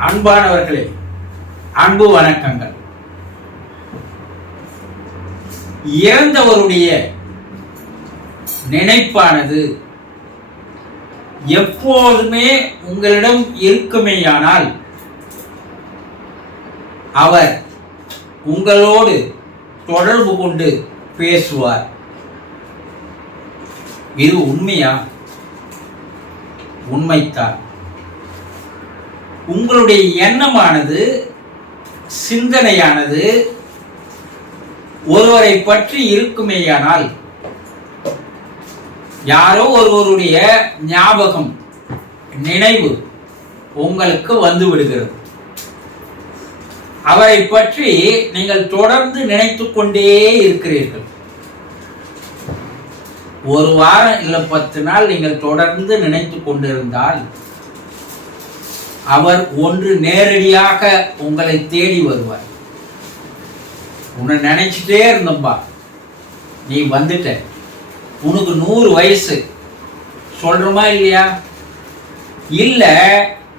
அன்பானவர்களே அன்பு வணக்கங்கள். இறந்தவருடைய நினைப்பானது எப்போதுமே உங்களிடம் இருக்குமேயானால் அவர் உங்களோடு தொடர்பு கொண்டு பேசுவார். இது உண்மையா? உண்மைத்தான். உங்களுடைய எண்ணமானது சிந்தனையானது ஒருவரை பற்றி இருக்குமேயானால் யாரோ ஒருவருடைய ஞாபகம் நினைவு உங்களுக்கு வந்து விடுகிறது. அவரை பற்றி நீங்கள் தொடர்ந்து நினைத்துக் கொண்டே இருக்கிறீர்கள். ஒரு வாரம் இல்லை பத்து நாள் நீங்கள் தொடர்ந்து நினைத்து கொண்டிருந்தால் அவர் ஒன்று நேரடியாக உங்களை தேடி வருவார். உன்னை நினைச்சிட்டே இருந்தம்பா. நீ வந்துட்ட. உனக்கு நூறு வயசு. சொல்கிறோமா இல்லையா? இல்லை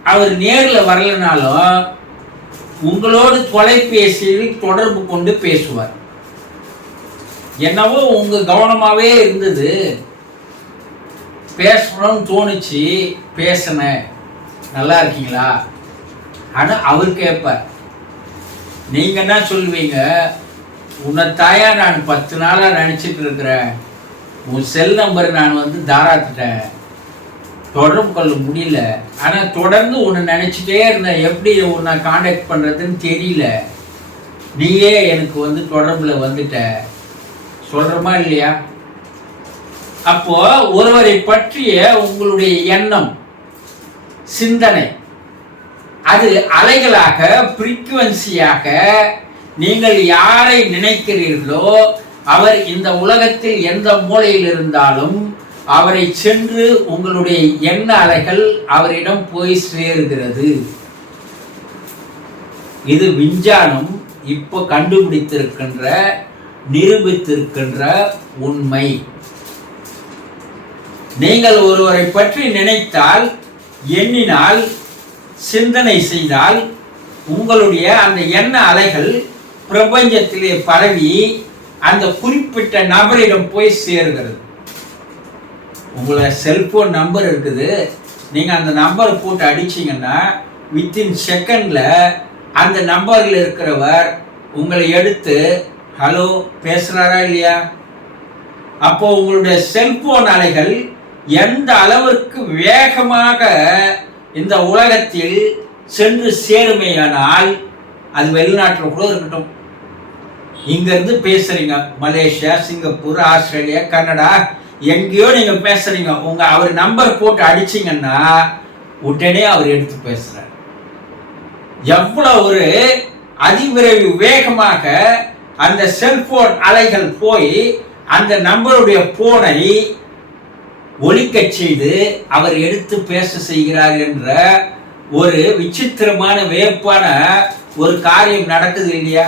அவர் நேரில் வரலனாலும் உங்களோடு தொலைபேசியில் தொடர்பு கொண்டு பேசுவார். என்னவோ உங்க கவனமாகவே இருந்தது. பேசணும்னு தோணுச்சு பேசினேன். நல்லா இருக்கீங்களா? ஆனால் அவர் கேட்பார் நீங்க என்ன சொல்லுவீங்க உன்னை தாயா நான் பத்து நாளாக நினச்சிட்டு இருக்கிறேன். உன் செல் நம்பர் நான் வந்து தாராத்துட்டேன். தொடர்பு கொள்ள முடியல. ஆனால் தொடர்ந்து உன்னை நினச்சிட்டே இருந்தேன். எப்படி உன்னை காண்டாக்ட் பண்ணுறதுன்னு தெரியல. நீயே எனக்கு வந்து தொடர்பில் வந்துட்ட. சொல்கிறமா இல்லையா? அப்போது ஒருவரை பற்றிய உங்களுடைய எண்ணம் சிந்தனை. அது அலைகளாக ஃப்ரீக்குவன்சியாக நீங்கள் யாரை நினைக்கிறீர்களோ அவர் இந்த உலகத்தில் எந்த மூலையில் இருந்தாலும் அவரை சென்று உங்களுடைய எண்ண அலைகள் அவரிடம் போய் சேருகிறது. இது விஞ்ஞானம் இப்போ கண்டுபிடித்திருக்கின்ற நிரூபித்திருக்கின்ற உண்மை. நீங்கள் ஒருவரை பற்றி நினைத்தால் எண்ணினால் சிந்தனை செய்தால் உங்களுடைய அந்த எண்ண அலைகள் பிரபஞ்சத்திலே பரவி அந்த குறிப்பிட்ட நபரிடம் போய் சேருகிறது. உங்களை செல்போன் நம்பர் இருக்குது. நீங்கள் அந்த நம்பரை போட்டு அடிச்சிங்கன்னா வித்தின் செகண்டில் அந்த நம்பரில் இருக்கிறவர் உங்களை எடுத்து ஹலோ பேசுகிறாரா இல்லையா? அப்போது உங்களுடைய செல்போன் அலைகள் எந்த அளவிற்கு வேகமாக இந்த உலகத்தில் சென்று சேருமையானால் அது வெளிநாட்டில் கூட இருக்கட்டும். இங்கேருந்து பேசுறீங்க. மலேசியா சிங்கப்பூர் ஆஸ்திரேலியா கனடா எங்கேயோ நீங்கள் பேசுறீங்க. உங்கள் அவர் நம்பர் போட்டு அடிச்சிங்கன்னா உடனே அவர் எடுத்து பேசுகிறார் எவ்வளோ ஒரு அதிவிரைவு வேகமாக அந்த செல்போன் அலைகள் போய் அந்த நம்பருடைய போனை ஒழிக்கச் செய்து அவர் எடுத்து பேச செய்கிறார் என்ற ஒரு விசித்திரமான வேப்பான ஒரு காரியம் நடக்குது இல்லையா?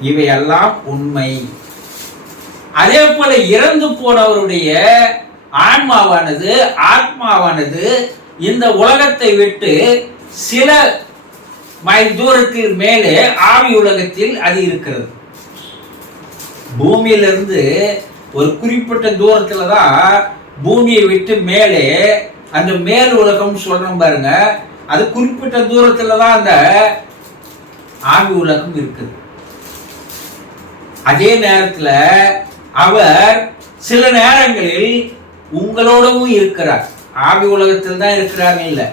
இவையெல்லாம் உண்மை. அதே போல இறந்து போனவருடைய ஆன்மாவானது ஆத்மாவானது இந்த உலகத்தை விட்டு சில மைல் தூரத்தில் மேலே ஆவி உலகத்தில் அது இருக்கிறது. பூமியிலிருந்து ஒரு குறிப்பிட்ட தூரத்துல தான் பூமியை விட்டு மேலே அந்த மேல் உலகம் சொல்றோம் பாருங்க. அது குறிப்பிட்ட தூரத்துல தான் அந்த ஆவி உலகம் இருக்குது. அதே நேரத்துல அவர் சில நேரங்களில் உங்களோடவும் இருக்கிறார். ஆவி உலகத்தில் தான் இருக்கிறாங்க இல்லை.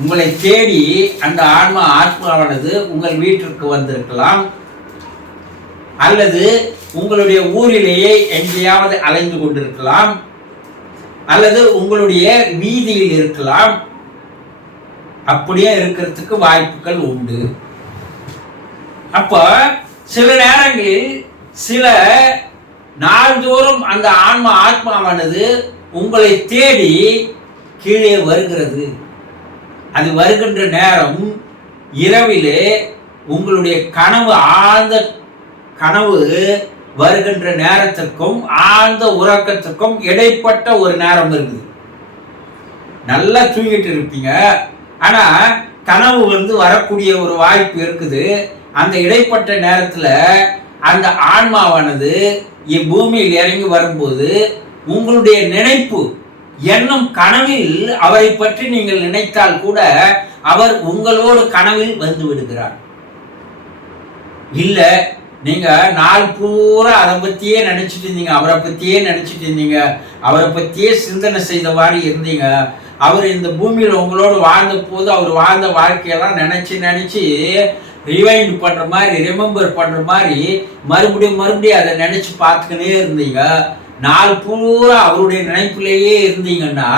உங்களை தேடி அந்த ஆன்மா ஆத்மாவானது உங்கள் வீட்டிற்கு வந்திருக்கலாம். அல்லது உங்களுடைய ஊரிலேயே எங்கேயாவது அலைந்து கொண்டிருக்கலாம். அல்லது உங்களுடைய வீதியில் இருக்கலாம். அப்படியே இருக்கிறதுக்கு வாய்ப்புகள் உண்டு. அப்போ சில நேரங்களில் சில நாள்தோறும் அந்த ஆன்மா ஆத்மாவானது உங்களை தேடி கீழே வருகிறது. அது வருகின்ற நேரம் இரவிலே உங்களுடைய கனவு ஆழ்ந்த கனவு வருகின்ற நேரத்திற்கும் ஆழ்ந்த உறக்கத்திற்கும் இடைப்பட்ட ஒரு நேரம் இருக்குது. நல்லா தூங்கிட்டு இருப்பீங்க. ஆனா கனவு வந்து வரக்கூடிய ஒரு வாய்ப்பு இருக்குது. அந்த இடைப்பட்ட நேரத்துல அந்த ஆன்மாவானது இப்பூமியில் இறங்கி வரும்போது உங்களுடைய நினைப்பு எண்ணம் கனவில் அவரை பற்றி நீங்கள் நினைத்தால் கூட அவர் உங்களோடு கனவில் வந்து விடுகிறார். இல்லை நீங்க நாள் பூரா அதை பத்தியே நினைச்சிட்டு இருந்தீங்க அவரை பத்தியே நினைச்சிட்டு இருந்தீங்க. அவரை பத்தியே சிந்தனை செய்த மாதிரி இருந்தீங்க. அவர் இந்த பூமியில உங்களோட வாழ்ந்த போது அவர் வாழ்ந்த வாழ்க்கையெல்லாம் நினைச்சு நினைச்சு ரிவைண்ட் பண்ற மாதிரி ரிமெம்பர் பண்ற மாதிரி மறுபடியும் மறுபடியும் அதை நினைச்சு பார்த்துக்கினே இருந்தீங்க. நாள் பூரா அவருடைய நினைப்பிலேயே இருந்தீங்கன்னா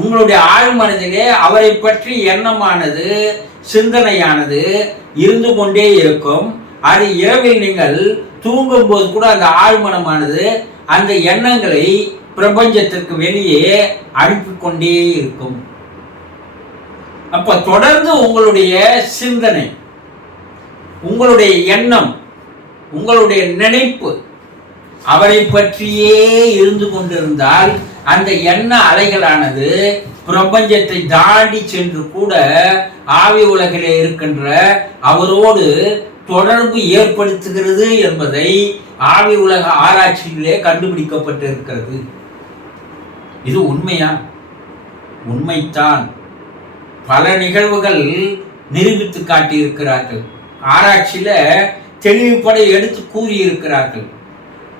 உங்களுடைய ஆழ் மனதிலே அவரை பற்றி எண்ணமானது சிந்தனையானது இருந்து கொண்டே இருக்கும். அது இரவில் நீங்கள் தூங்கும் போது கூட அந்த ஆழ்மனமானது அந்த எண்ணங்களை பிரபஞ்சத்திற்கு வெளியே அனுப்பி கொண்டே இருக்கும். அப்ப தொடர்ந்து உங்களுடைய சிந்தனை உங்களுடைய எண்ணம் உங்களுடைய நினைப்பு அவரை பற்றியே இருந்து கொண்டிருந்தால் அந்த எண்ண அலைகளானது பிரபஞ்சத்தை தாண்டி சென்று கூட ஆவி உலகிலே இருக்கின்ற அவரோடு தொடர்பு ஏற்படுத்துகிறது என்பதை ஆவி உலக ஆராய்ச்சியிலே கண்டுபிடிக்கப்பட்டிருக்கிறது. இது உண்மையா? உண்மைத்தான் பல நிகழ்வுகள் நிரூபித்து காட்டியிருக்கிறார்கள். ஆராய்ச்சியில தெளிவுபட எடுத்து கூறியிருக்கிறார்கள்.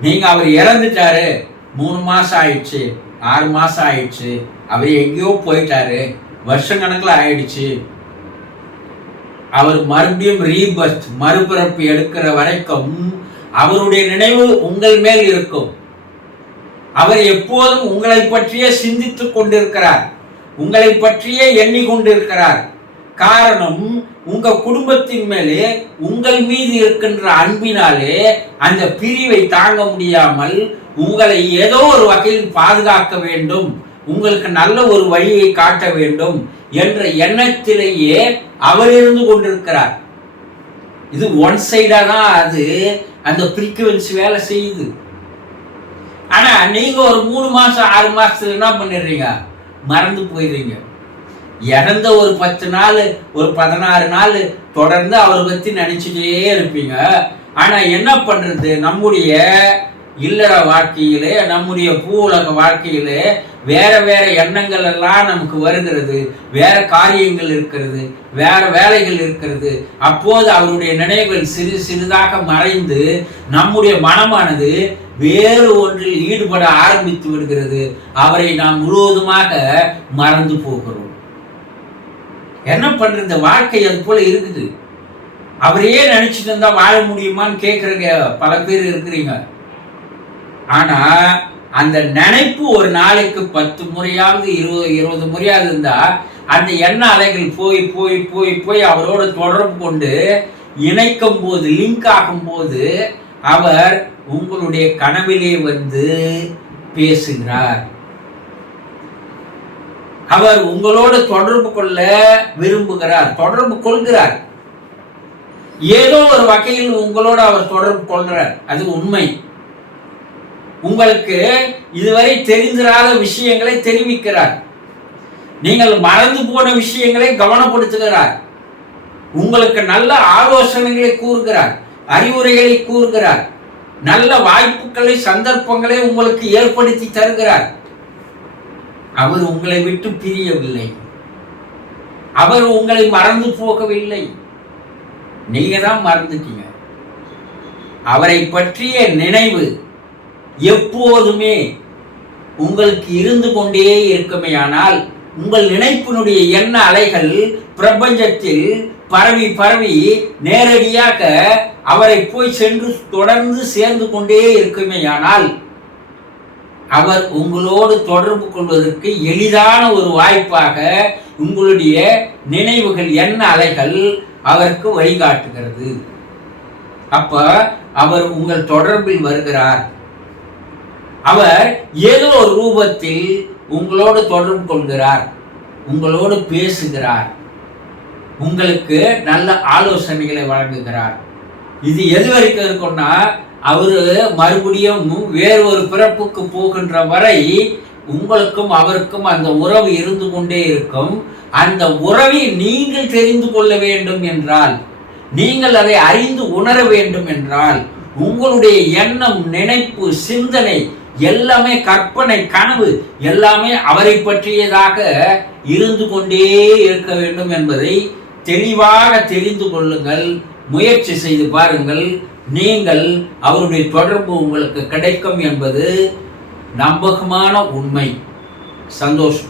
நீங்க அவர் இறந்துட்டாரு. மூணு மாசம் ஆயிடுச்சு. ஆறு மாசம் ஆயிடுச்சு. அவர் எங்கேயோ போயிட்டாரு. வருஷம் கணக்கில் ஆயிடுச்சு. அவர் மறுபடியும் ரீபர்த் மறுபிறப்பு எடுக்கிற வரைக்கும் அவருடைய நினைவு உங்கள் மேல் இருக்கும். அவர் எப்போதும் உங்களை பற்றியே சிந்தித்துக் கொண்டிருக்கிறார். உங்களை பற்றியே எண்ணிக்கொண்டிருக்கிறார். காரணம் உங்க குடும்பத்தின் மேலே உங்கள் மீது இருக்கின்ற அன்பினாலே அந்த பிரிவை தாங்க முடியாமல் உங்களை ஏதோ ஒரு வகையில் பாதுகாக்க வேண்டும். உங்களுக்கு நல்ல ஒரு வழியை காட்ட வேண்டும் என்ற எண்ணத்திலேயே அவர் இருந்து கொண்டிருக்கிறார். இது ஒன் சைடா தான் அது அந்த ஃப்ரீக்குவன்சி வேலை செய்யுது. ஆனா நீங்க ஒரு மூணு மாசம் ஆறு மாசத்துல என்ன பண்ணிடுறீங்க? மறந்து போயிடுறீங்க. இறந்த ஒரு பத்து நாள் ஒரு பதினாறு நாள் தொடர்ந்து அவரை பத்தி நினைச்சுட்டே இருப்பீங்க. ஆனா என்ன பண்றது? நம்முடைய இல்லற வாழ்க்கையிலே நம்முடைய பூ உலக வாழ்க்கையிலே வேற வேற எண்ணங்கள் எல்லாம் நமக்கு வருகிறது. வேற காரியங்கள் இருக்கிறது வேற வேலைகள் இருக்கிறது. அப்போது அவருடைய நினைவுகள் சிறு சிறிதாக மறைந்து நம்முடைய மனமானது வேறு ஒன்றில் ஈடுபட ஆரம்பித்து விடுகிறது. அவரை நாம் முழுவதுமாக மறந்து போகிறோம். என்ன பண்றது? வாழ்க்கை அது போல இருக்குது. அவரையே நினைச்சிட்டு இருந்தா வாழ முடியுமான்னு கேட்குறங்க பல பேர் இருக்கிறீங்க. ஆனா அந்த நினைப்பு ஒரு நாளைக்கு பத்து முறையாவது இருபது இருபது முறையாவது இருந்தா அந்த எண்ண அலைகள் போய் போய் போய் போய் அவரோட தொடர்பு கொண்டு இணைக்கும் போது லிங்க் ஆகும் போது அவர் உங்களுடைய கனவிலே வந்து பேசுகிறார். அவர் உங்களோடு தொடர்பு கொள்ள விரும்புகிறார் தொடர்பு கொள்கிறார். ஏதோ ஒரு வகையில் உங்களோடு அவர் தொடர்பு கொள்கிறார். அது உண்மை. உங்களுக்கு இதுவரை தெரிந்திராத விஷயங்களை தெரிவிக்கிறார். நீங்கள் மறந்து போன விஷயங்களை கவனப்படுத்துகிறார். உங்களுக்கு நல்ல ஆலோசனைகளை கூறுகிறார் அறிவுரைகளை கூறுகிறார் நல்ல வாய்ப்புகளை சந்தர்ப்பங்களை உங்களுக்கு ஏற்படுத்தி தருகிறார். அவர் உங்களை விட்டு பிரியவில்லை. அவர் உங்களை மறந்து போகவில்லை. நீங்க தான் மறந்துட்டீங்க. அவரை பற்றிய நினைவு எப்போதுமே உங்களுக்கு இருந்து கொண்டே இருக்குமேயானால் உங்கள் நினைப்பினுடைய எண்ண அலைகள் பிரபஞ்சத்தில் பரவி பரவி நேரடியாக அவரை போய் சென்று தொடர்ந்து சேர்ந்து கொண்டே இருக்குமேயானால் அவர் உங்களோடு தொடர்பு கொள்வதற்கு எளிதான ஒரு வாய்ப்பாக உங்களுடைய நினைவுகள் எண்ண அலைகள் அவருக்கு வழிகாட்டுகிறது. அப்ப அவர் உங்கள் தொடர்பில் வருகிறார். அவர் ஏதோ ஒரு ரூபத்தில் உங்களோடு தொடர்பு கொள்கிறார் உங்களோடு பேசுகிறார் உங்களுக்கு நல்ல ஆலோசனைகளை வழங்குகிறார். இது எது வரைக்கும் இருக்கும்னா அவரு மறுபடியும் வேறு ஒரு பிறப்புக்கு போகின்ற வரை உங்களுக்கும் அவருக்கும் அந்த உறவு இருந்து கொண்டே இருக்கும். அந்த உறவை நீங்கள் தெரிந்து கொள்ள வேண்டும் என்றால் நீங்கள் அதை அறிந்து உணர வேண்டும் என்றால் உங்களுடைய எண்ணம் நினைப்பு சிந்தனை எல்லாமே கற்பனை கனவு எல்லாமே அவரை பற்றியதாக இருந்து கொண்டே இருக்க வேண்டும் என்பதை தெளிவாக தெரிந்து கொள்ளுங்கள் முயற்சி செய்து பாருங்கள். நீங்கள் அவருடைய தொடர்பு உங்களுக்கு கிடைக்கும் என்பது நம்பகமான உண்மை. சந்தோஷம்.